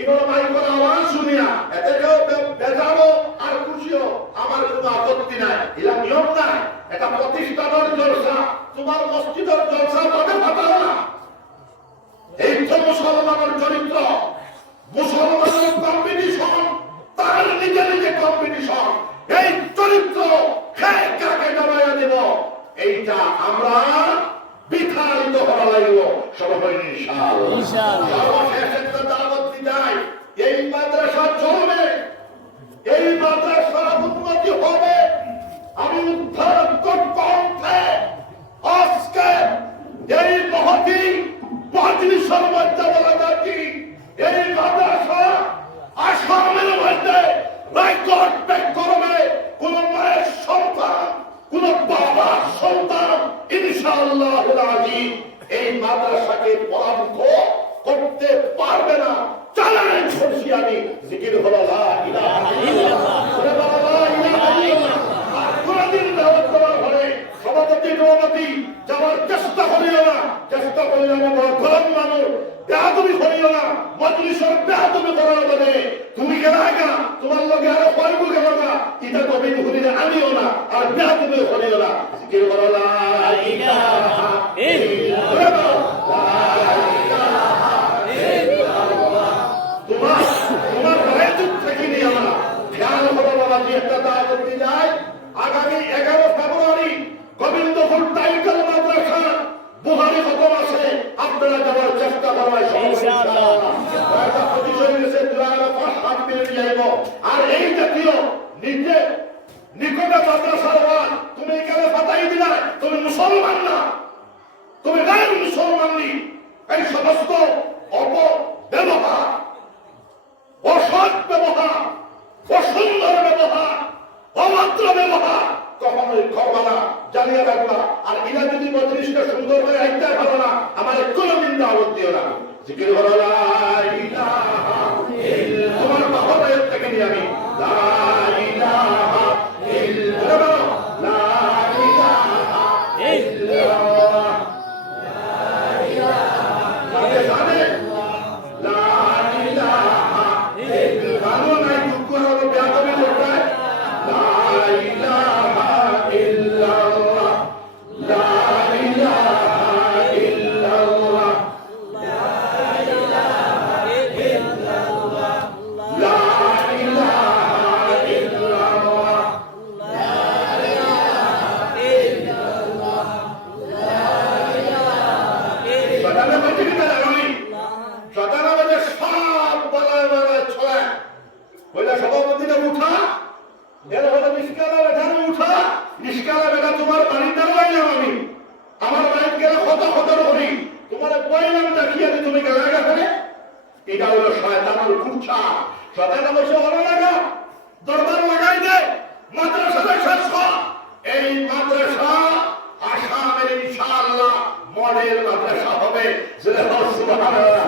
ইমাম মাইকের আওয়াজ শুনিয়া এতে কেউ বেজারো আর খুশিও আমার কোনো আপত্তি নাই, এটা নিয়ম নাই। এটা প্রতিষ্ঠানের জলসা, তোমার মসজিদের জলসা তবে ফাটাও না। এই তো মুসলমানের চরিত্র, মুসলমানের কম্পিটিশন, তার নিজে নিজে কম্পিটিশন। এই চরিত্র খেয়ে কাকে জমাইয়া দেব, এইটা আমরা বিতাড়িত করা লাগবে। সবাই ইনশাআল্লাহ। দাওয়াত দিই, এই মাদ্রাসা চলবে, এই মাদ্রাসার উন্নতি হবে। আমি উদ্ধার কণ্ঠে আজকে এই মহতি মাজলিসের মধ্যে বলা যাচ্ছি, এই মাদ্রাসা আসামের মধ্যে রেকর্ড ব্রেক করবে। কোন মায়ের সন্তান, কোন বাবার সন্তান ইনশাআল্লাহুল আযীম এই মাদ্রাসাকে পরাভূত করতে পারবে না। চ্যালেঞ্জ করছি আমি। জিকির হলো লা ইলাহা ইল্লাল্লাহ, লা ইলাহা ইল্লাল্লাহ। আর কোনদিন দাওয়াত দেওয়ার ঘরে সভাপতি সভাপতি যাওয়ার চেষ্টা করিও না, চেষ্টা করিও না। বড় গরম মানুষ বেয়াদবি করিও না, মজলিসের বেয়াদবি করার বলে তুমি গেলা গা, তোমার লগে আরো কয়েক গেল না, এটা কবি হুদিরে আনিও না, আর বেয়াদবি করিও না। জিকির হলো লা ইলাহা ইল্লাল্লাহ, লা ইলাহা ইল্লাল্লাহ। তোমার রায়তুক থেকে নিয়ে না খেয়াল হলো বাবা যে একটা দাওয়াত দিতে যায়। আগামী 11 ফেব্রুয়ারি গোবিন্দপুর টাইটেল মাদ্রাসা বুহারি হুকুম আছে, আপনারা যাওয়ার চেষ্টা করবেন ইনশাআল্লাহ। এটা প্রতিশোধ নিছে দুয়ারা পাঁচ হাত মিলে যাইব। আর এই জাতীয় নিজে নিকটে মাদ্রাসার ওয়াজ তুমি কেন ফাটাই দিলা? তুমি মুসলমান না, তুমি গায়ের মুসলমান নি। এই সমস্ত অপব্যবহার, অসৎ ব্যবহার, অসুন্দর ব্যবহার, অভদ্র ব্যবহার কখনোই করবা না, জানিয়ে রাখবা। আর ইলা যদি মজলিসটা সুন্দর করে আইতে পারো না, আমাদের কোনোদিন দাওয়াত দিও না। জিকির হলো লা ইলাহা ইল্লাল্লাহ। তোমার বাবার থেকে নিয়ে আমি লা ইলাহা ইল্লাল্লাহ, লা ইলাহা ইল্লাল্লাহ, লা ইলাহা ইল্লাল্লাহ, লা ইলাহা ইল্লাল্লাহ। নাই দুঃখ হলো বেয়াদবি করতে, লা ইলাহা ইল্লাল্লাহ, লা ইলাহা ইল্লাল্লাহ, লা ইলাহা ইল্লাল্লাহ, লা ইলাহা ইল্লাল্লাহ, লা ইলাহা ইল্লাল্লাহ, লা ইলাহা ইল্লাল্লাহ। সকালে বাজে সব বলায় ছড়ায় বলে সভাপতিটা উঠা, এর হলো নিষ্কালা বেঠানো উঠা। নিষ্কালা বেটা তোমার বাড়ির দ্বারাই যাও। আমি আমার বাড়িতে গেলে কত কত করি, তোমার পয়লাম দেখিয়ে তুমি গেলে গেছে। এটা হলো শয়তানের কুচ্ছা। শয়তান বসে ভালো লাগা দরবার লাগাই দে, মাদ্রাসাটা শেষ কর। এই মাদ্রাসা আসামের ইনশাআল্লাহ মডেল মাদ্রাসা হবে। সুবহানাল্লাহ।